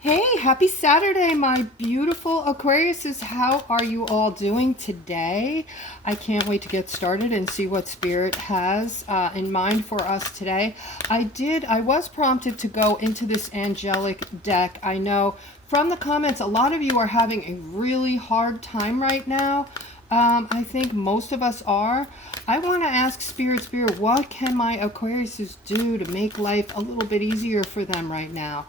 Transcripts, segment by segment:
Hey, happy Saturday, my beautiful Aquariuses. How are you all doing today? I can't wait to get started and see what Spirit has in mind for us today. I was prompted to go into this angelic deck. I know from the comments, a lot of you are having a really hard time right now. I think most of us are. I want to ask Spirit, what can my Aquariuses do to make life a little bit easier for them right now?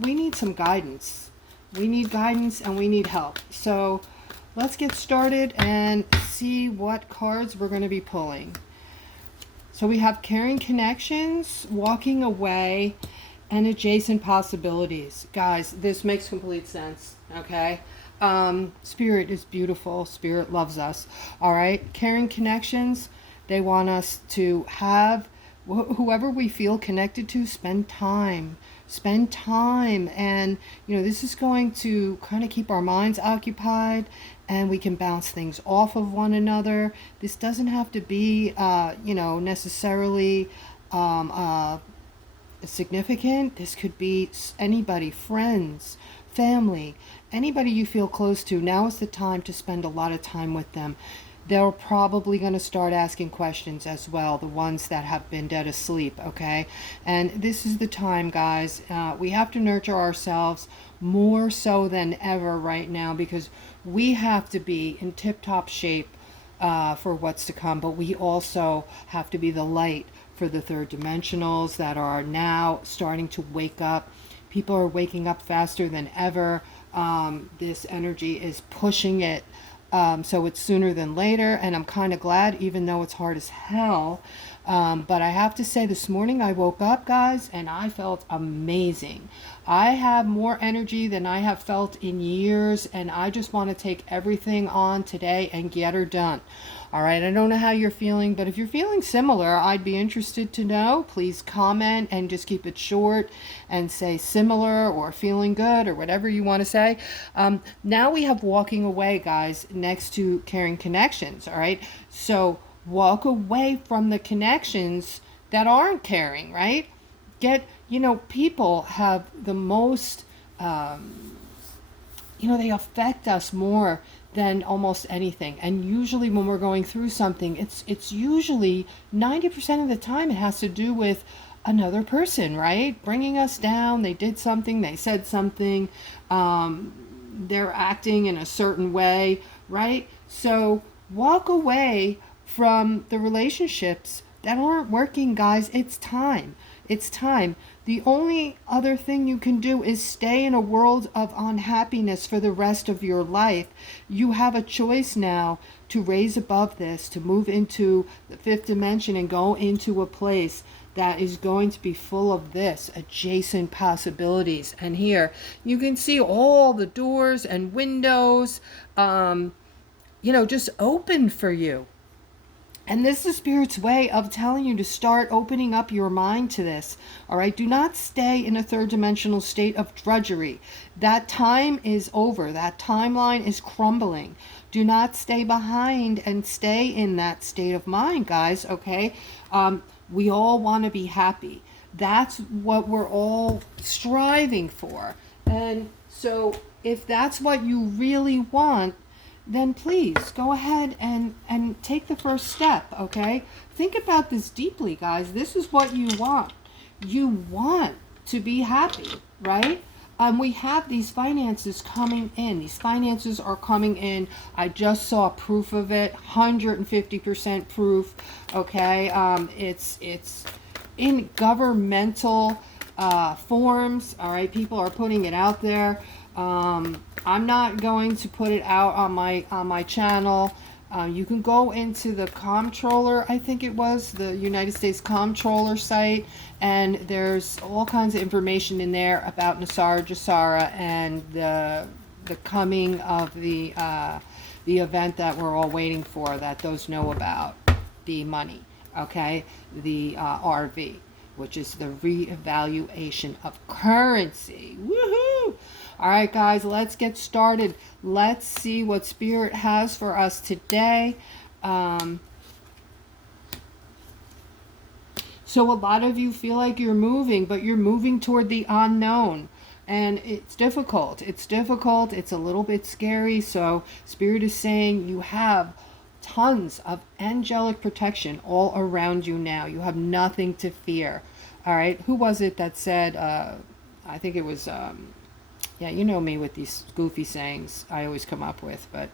We need some guidance. We need guidance and we need help. So let's get started and see what cards we're going to be pulling. So we have caring connections, walking away, and adjacent possibilities. Guys, this makes complete sense, okay? Spirit is beautiful. Spirit loves us, all right? Caring connections, they want us to have whoever we feel connected to, spend time. Spend time. And, this is going to kind of keep our minds occupied and we can bounce things off of one another. This doesn't have to be, necessarily significant. This could be anybody, friends, family, anybody you feel close to. Now is the time to spend a lot of time with them. They're probably going to start asking questions as well, the ones that have been dead asleep, okay? And this is the time, guys. We have to nurture ourselves more so than ever right now because we have to be in tip-top shape for what's to come, but we also have to be the light for the third dimensionals that are now starting to wake up. People are waking up faster than ever. This energy is pushing it. So it's sooner than later, and I'm kind of glad, even though it's hard as hell. But I have to say, this morning I woke up, guys, and I felt amazing. I have more energy than I have felt in years, and I just want to take everything on today and get her done. All right, I don't know how you're feeling, but if you're feeling similar, I'd be interested to know. Please comment and just keep it short and say similar or feeling good or whatever you want to say. Now we have walking away, guys, next to caring connections. All right, so walk away from the connections that aren't caring, right? People have the most, they affect us more than almost anything. And usually when we're going through something, it's usually 90% of the time it has to do with another person, right? Bringing us down. They did something, they said something, they're acting in a certain way, right? So walk away from the relationships that aren't working, guys. It's time. It's time. The only other thing you can do is stay in a world of unhappiness for the rest of your life. You have a choice now to raise above this, to move into the fifth dimension and go into a place that is going to be full of this adjacent possibilities. And here you can see all the doors and windows, just open for you. And this is Spirit's way of telling you to start opening up your mind to this. All right. Do not stay in a third dimensional state of drudgery. That time is over. That timeline is crumbling. Do not stay behind and stay in that state of mind, guys. Okay. We all want to be happy. That's what we're all striving for. And so if that's what you really want, then please go ahead and take the first step, okay? Think about this deeply, guys. This is what you want. You want to be happy, right? We have these finances coming in. These finances are coming in. I just saw proof of it, 150% proof, okay? It's in governmental forms, all right? People are putting it out there. I'm not going to put it out on my channel. You can go into the comptroller, I think it was the United States comptroller site, and there's all kinds of information in there about Nasara Jasara and the coming of the event that we're all waiting for, that those know about, the money, okay, the RV, which is the reevaluation of currency. Woohoo! All right, guys, let's get started. Let's see what Spirit has for us today. So a lot of you feel like you're moving, but you're moving toward the unknown. And it's difficult. It's difficult. It's a little bit scary. So Spirit is saying you have tons of angelic protection all around you now. You have nothing to fear. All right. Who was it that said, I think it was, yeah, you know me with these goofy sayings I always come up with, but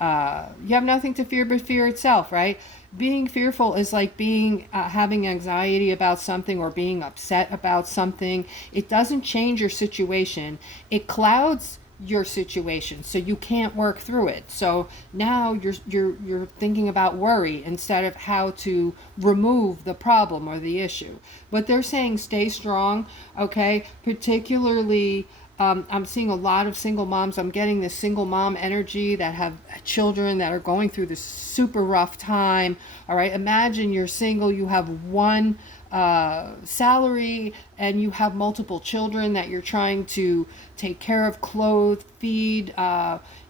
you have nothing to fear but fear itself, right? Being fearful is like being having anxiety about something or being upset about something. It doesn't change your situation. It clouds your situation so you can't work through it. So now you're thinking about worry instead of how to remove the problem or the issue. But they're saying stay strong, okay? Particularly I'm seeing a lot of single moms. I'm getting this single mom energy that have children that are going through this super rough time. All right, imagine you're single, you have one salary, and you have multiple children that you're trying to take care of, clothe, feed.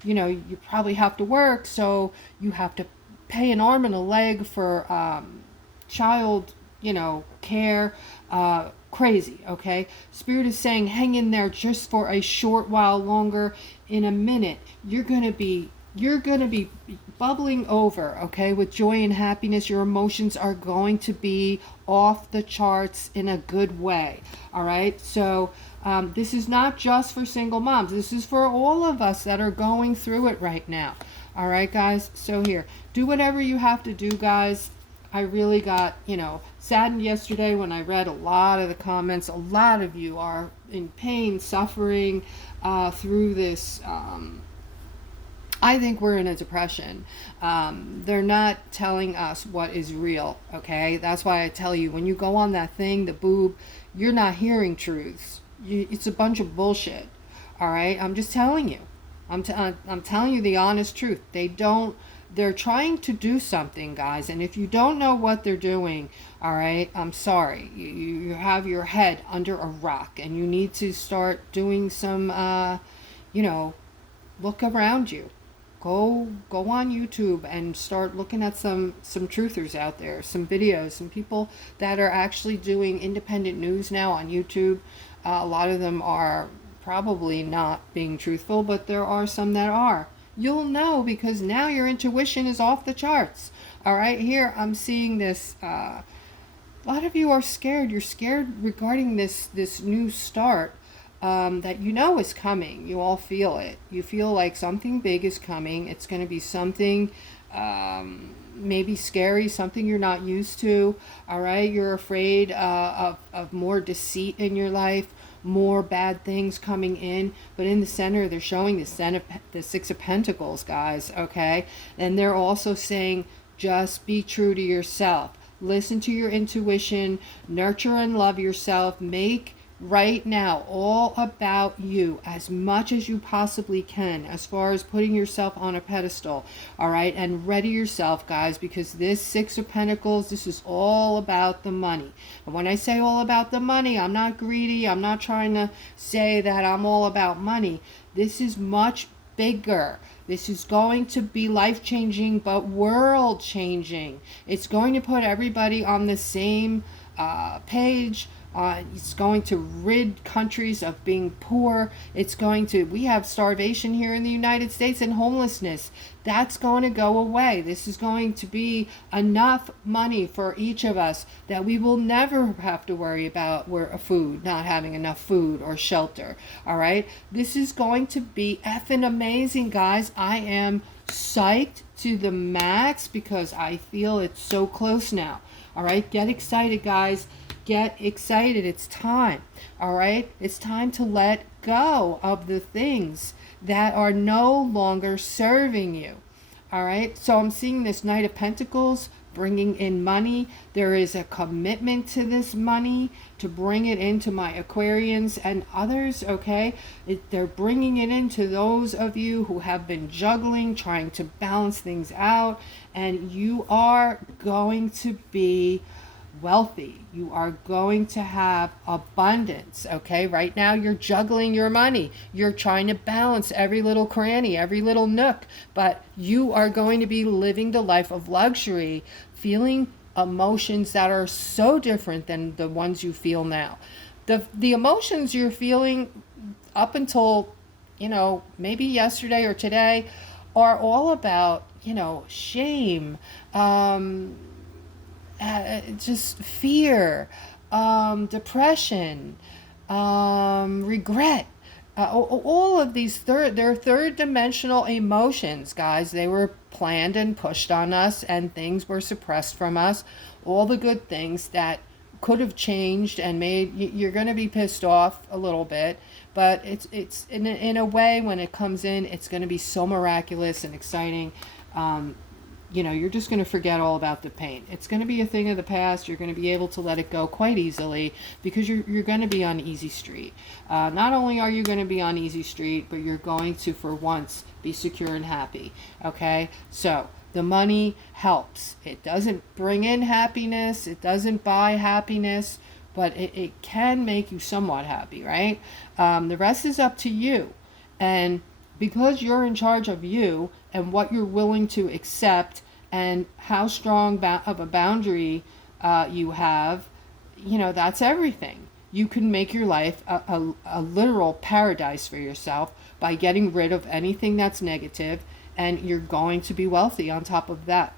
You probably have to work, so you have to pay an arm and a leg for child, care. Crazy, okay? Spirit is saying hang in there just for a short while longer. In a minute, you're going to be bubbling over, okay, with joy and happiness. Your emotions are going to be off the charts in a good way. All right, so this is not just for single moms. This is for all of us that are going through it right now. All right, guys, so here, do whatever you have to do, guys. I really got, saddened yesterday when I read a lot of the comments. A lot of you are in pain, suffering through this. I think we're in a depression. They're not telling us what is real, okay? That's why I tell you, when you go on that thing, the boob, you're not hearing truths. It's a bunch of bullshit, all right? I'm just telling you. I'm telling you the honest truth. They're trying to do something, guys, and if you don't know what they're doing, all right, I'm sorry. You have your head under a rock, and you need to start doing some, look around you. Go on YouTube and start looking at some truthers out there, some videos, some people that are actually doing independent news now on YouTube. A lot of them are probably not being truthful, but there are some that are. You'll know because now your intuition is off the charts. All right, here I'm seeing this. A lot of you are scared. You're scared regarding this new start that is coming. You all feel it. You feel like something big is coming. It's going to be something maybe scary, something you're not used to. All right, you're afraid of more deceit in your life, more bad things coming in. But in the center, they're showing the Six of Pentacles, guys, okay? And they're also saying, just be true to yourself. Listen to your intuition, nurture and love yourself, make right now all about you as much as you possibly can, as far as putting yourself on a pedestal, all right? And ready yourself, guys, because this Six of Pentacles, this is all about the money. And when I say all about the money, I'm not greedy. I'm not trying to say that I'm all about money. This is much bigger. This is going to be life-changing, but world-changing. It's going to put everybody on the same page. It's going to rid countries of being poor. We have starvation here in the United States and homelessness. That's going to go away. This is going to be enough money for each of us that we will never have to worry about not having enough food or shelter. All right. This is going to be effing amazing, guys. I am psyched to the max because I feel it's so close now. All right. Get excited, guys. Get excited. It's time. All right. It's time to let go of the things that are no longer serving you. All right. So I'm seeing this Knight of Pentacles bringing in money. There is a commitment to this money to bring it into my Aquarians and others. Okay. They're bringing it into those of you who have been juggling, trying to balance things out, and you are going to be wealthy. You are going to have abundance, okay? Right now you're juggling your money. You're trying to balance every little cranny, every little nook, but you are going to be living the life of luxury, feeling emotions that are so different than the ones you feel now. The emotions you're feeling up until, maybe yesterday or today, are all about, shame, just fear, depression, regret. All of these they're third dimensional emotions, guys. They were planned and pushed on us, and things were suppressed from us. All the good things that could have changed and made you're going to be pissed off a little bit, but it's in a way, when it comes in, it's going to be so miraculous and exciting. You're just going to forget all about the pain. It's going to be a thing of the past. You're going to be able to let it go quite easily, because you're going to be on easy street. Not only are you going to be on easy street, but you're going to, for once, be secure and happy. Okay? So the money helps. It doesn't bring in happiness. It doesn't buy happiness, but it can make you somewhat happy, right? The rest is up to you. And because you're in charge of you and what you're willing to accept and how strong of a boundary you have, that's everything. You can make your life a literal paradise for yourself by getting rid of anything that's negative, and you're going to be wealthy on top of that.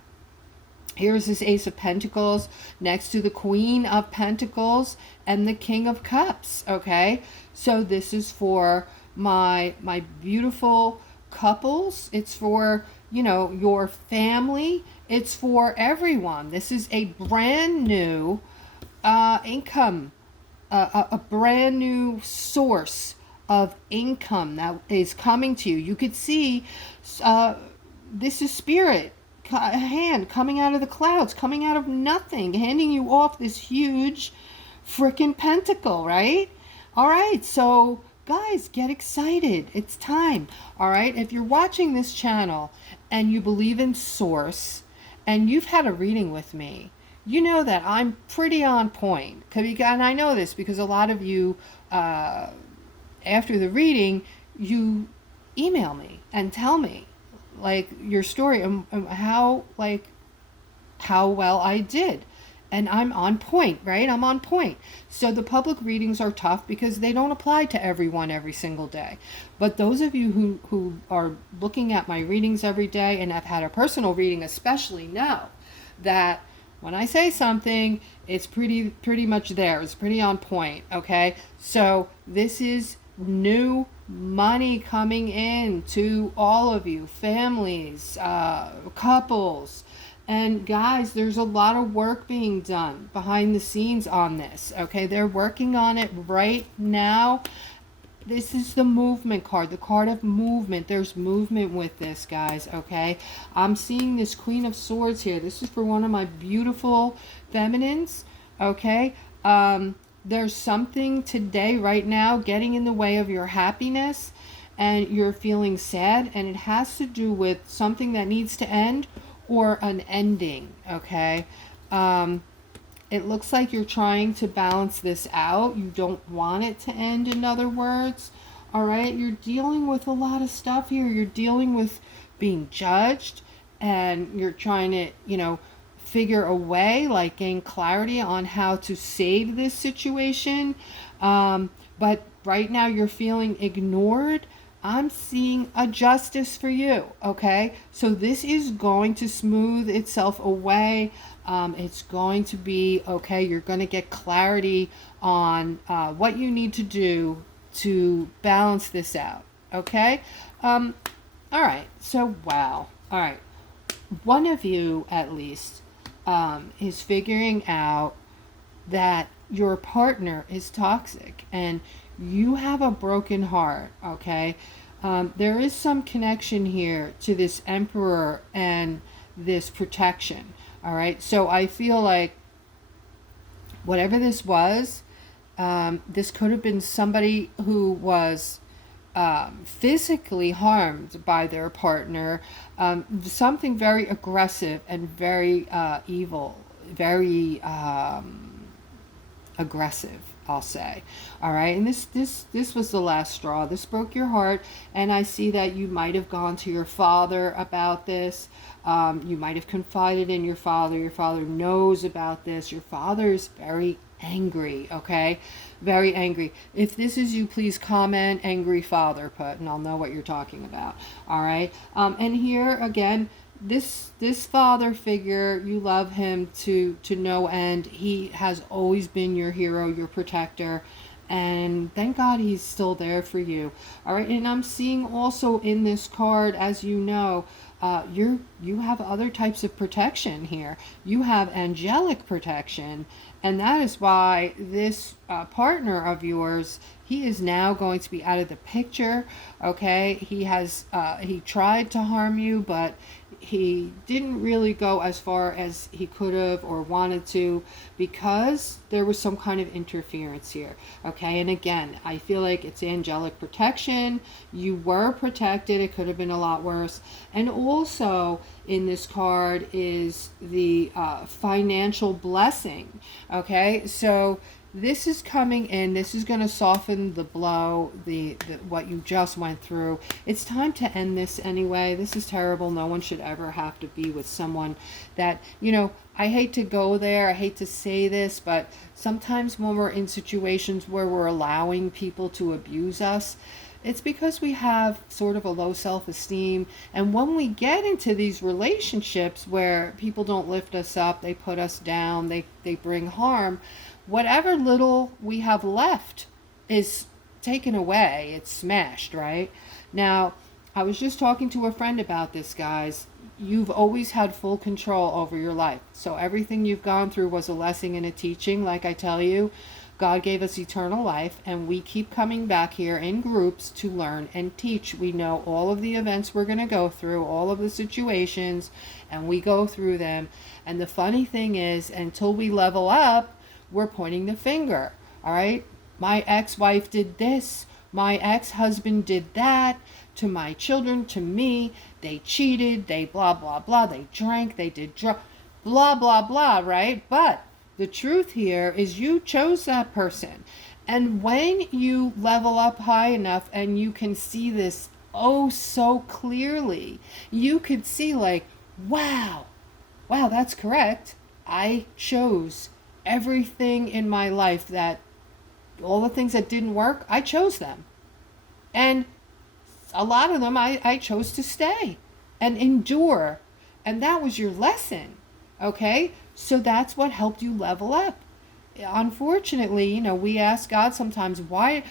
Here's this Ace of Pentacles next to the Queen of Pentacles and the King of Cups, okay? So this is for my beautiful couples. It's for, your family. It's for everyone. This is a brand new income, a brand new source of income that is coming to you. You could see this is spirit, a hand coming out of the clouds, coming out of nothing, handing you off this huge freaking pentacle, right? All right, so guys, get excited. It's time. All right, if you're watching this channel and you believe in source and you've had a reading with me, you know that I'm pretty on point. And I know this because a lot of you, after the reading, you email me and tell me like your story and how well I did. And I'm on point, right? I'm on point. So the public readings are tough because they don't apply to everyone every single day. But those of you who are looking at my readings every day and have had a personal reading especially, know that when I say something, it's pretty much there. It's pretty on point, okay? So this is new money coming in to all of you, families, couples. And guys, there's a lot of work being done behind the scenes on this, okay? They're working on it right now. This is the movement card, the card of movement. There's movement with this, guys, okay? I'm seeing this Queen of Swords here. This is for one of my beautiful feminines, okay? There's something today, right now, getting in the way of your happiness, and you're feeling sad, and it has to do with something that needs to end or an ending, okay? It looks like you're trying to balance this out. You don't want it to end, in other words, all right? You're dealing with a lot of stuff here. You're dealing with being judged, and you're trying to, figure a way, like gain clarity on how to save this situation. But right now you're feeling ignored. I'm seeing a justice for you, okay? So this is going to smooth itself away. It's going to be, okay, you're going to get clarity on what you need to do to balance this out, okay? All right, so wow. All right, one of you at least is figuring out that your partner is toxic and you have a broken heart, okay? There is some connection here to this Emperor and this protection, all right? So I feel like whatever this was, this could have been somebody who was physically harmed by their partner, something very aggressive and very evil, very aggressive, I'll say. All right, and this was the last straw. This broke your heart, and I see that you might have gone to your father about this. You might have confided in your father. Your father knows about this. Your father is very angry, okay? Very angry. If this is you, please comment angry father put, and I'll know what you're talking about. All right. And here again, this father figure, you love him to no end. He has always been your hero, your protector, and thank God he's still there for you. All right. And I'm seeing also in this card, as you know, you have other types of protection here. You have angelic protection, and that is why this partner of yours, he is now going to be out of the picture. Okay, he tried to harm you, but he didn't really go as far as he could have or wanted to, because there was some kind of interference here. Okay, and again, I feel like it's angelic protection. You were protected. It could have been a lot worse. And also in this card is the financial blessing. Okay, so this is coming in. This is going to soften the blow, the what you just went through. It's time to end this anyway. This is terrible. No one should ever have to be with someone that, you know, I hate to go there. I hate to say this, but sometimes when we're in situations where we're allowing people to abuse us, it's because we have sort of a low self-esteem. And when we get into these relationships where people don't lift us up, they put us down, they bring harm, whatever little we have left is taken away. It's smashed, right? Now, I was just talking to a friend about this, guys. You've always had full control over your life. So everything you've gone through was a lesson and a teaching. Like I tell you, God gave us eternal life, and we keep coming back here in groups to learn and teach. We know all of the events we're going to go through, all of the situations, and we go through them. And the funny thing is, until we level up, we're pointing the finger. All right, my ex-wife did this, my ex-husband did that to my children, to me. They cheated, they blah blah blah, they drank, they did blah blah blah, right? But the truth here is you chose that person. And when you level up high enough and you can see this oh so clearly, you could see like, wow, that's correct. I chose everything in my life, that all the things that didn't work, I chose them. And a lot of them I chose to stay and endure. And that was your lesson. Okay? So that's what helped you level up. Unfortunately, you know, we ask God sometimes, why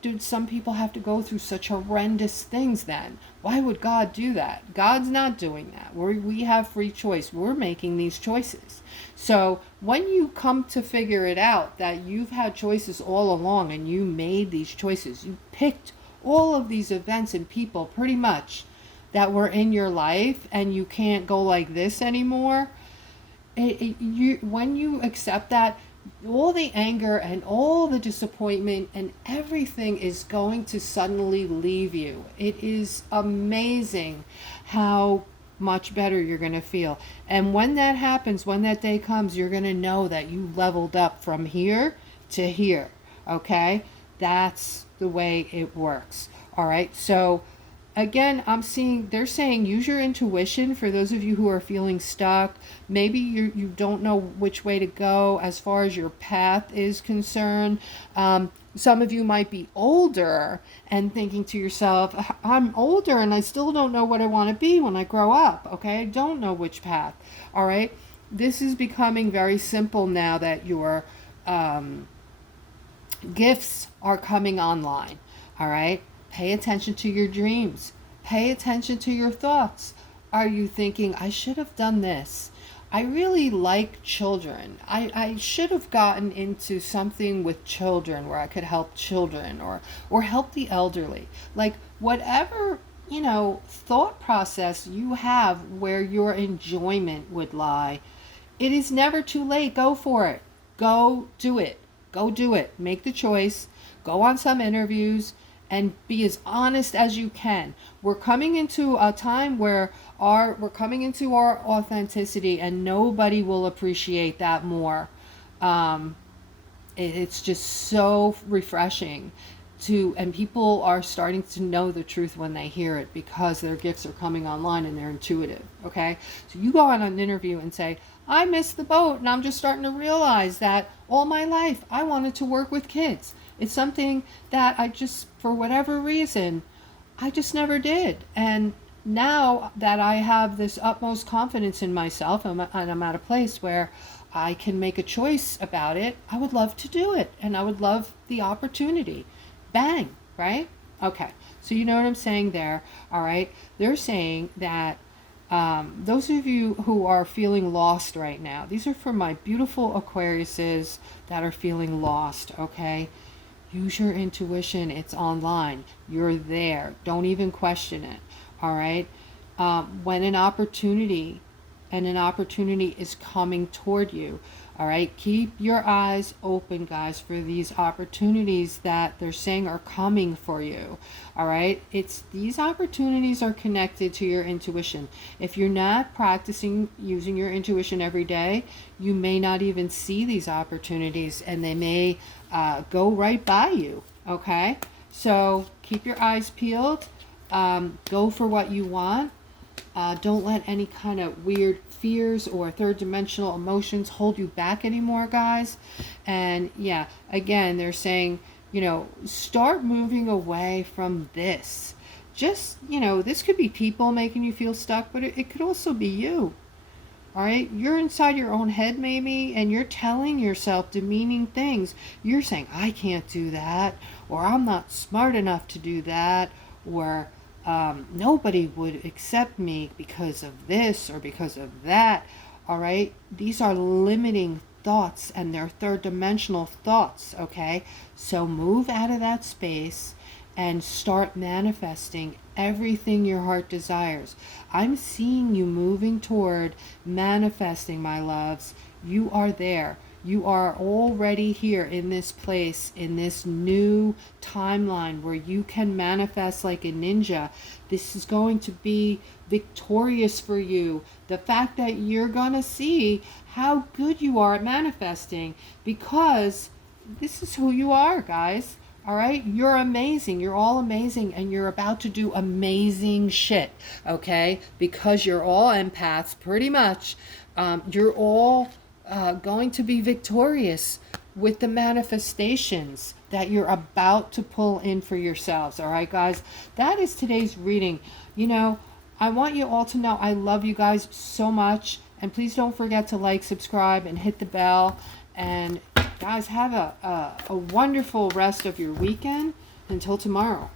do some people have to go through such horrendous things then? Why would God do that? God's not doing that. We have free choice. We're making these choices. So when you come to figure it out that you've had choices all along and you made these choices, you picked all of these events and people pretty much that were in your life, and you can't go like this anymore. When you accept that, all the anger and all the disappointment and everything is going to suddenly leave you. It is amazing how much better you're going to feel. And when that happens, when that day comes, you're going to know that you leveled up from here to here. Okay? That's the way it works. All right? So again, they're saying use your intuition for those of you who are feeling stuck. Maybe you don't know which way to go as far as your path is concerned. Some of you might be older and thinking to yourself, I'm older and I still don't know what I want to be when I grow up. Okay, I don't know which path. All right, this is becoming very simple now that your gifts are coming online. All right. Pay attention to your dreams. Pay attention to your thoughts. Are you thinking, I should have done this? I really like children. I should have gotten into something with children where I could help children or help the elderly. Like whatever, you know, thought process you have where your enjoyment would lie, it is never too late. Go for it. Go do it. Go do it. Make the choice. Go on some interviews and be as honest as you can. We're coming into a time where we're coming into our authenticity, and nobody will appreciate that more. It's just so refreshing and people are starting to know the truth when they hear it because their gifts are coming online and they're intuitive. Okay, so you go on an interview and say, I missed the boat, and I'm just starting to realize that all my life I wanted to work with kids. It's something that I just, for whatever reason, I just never did. And now that I have this utmost confidence in myself, and I'm at a place where I can make a choice about it, I would love to do it. And I would love the opportunity. Bang, right? Okay. So you know what I'm saying there. All right. They're saying that those of you who are feeling lost right now, these are for my beautiful Aquariuses that are feeling lost, okay? Use your intuition. It's online. You're there. Don't even question it. All right. When an opportunity is coming toward you, all right, keep your eyes open, guys, for these opportunities that they're saying are coming for you. All right. It's these opportunities are connected to your intuition. If you're not practicing using your intuition every day, you may not even see these opportunities, and they may go right by you. Okay. So keep your eyes peeled. Go for what you want. Don't let any kind of weird fears or third dimensional emotions hold you back anymore, guys. And yeah, again, they're saying, start moving away from this. Just, this could be people making you feel stuck, but it could also be you. All right, you're inside your own head maybe, and you're telling yourself demeaning things. You're saying, I can't do that, or I'm not smart enough to do that, or nobody would accept me because of this or because of that. All right, these are limiting thoughts, and they're third dimensional thoughts. Okay, so move out of that space and start manifesting everything your heart desires. I'm seeing you moving toward manifesting, my loves. You are there. You are already here in this place, in this new timeline where you can manifest like a ninja. This is going to be victorious for you. The fact that you're going to see how good you are at manifesting, because this is who you are, guys. All right, you're amazing. You're all amazing, and you're about to do amazing shit, okay? Because you're all empaths, pretty much. You're all going to be victorious with the manifestations that you're about to pull in for yourselves. All right, guys, that is today's reading. I want you all to know I love you guys so much, and please don't forget to like, subscribe, and hit the bell. And guys, have a wonderful rest of your weekend. Until tomorrow.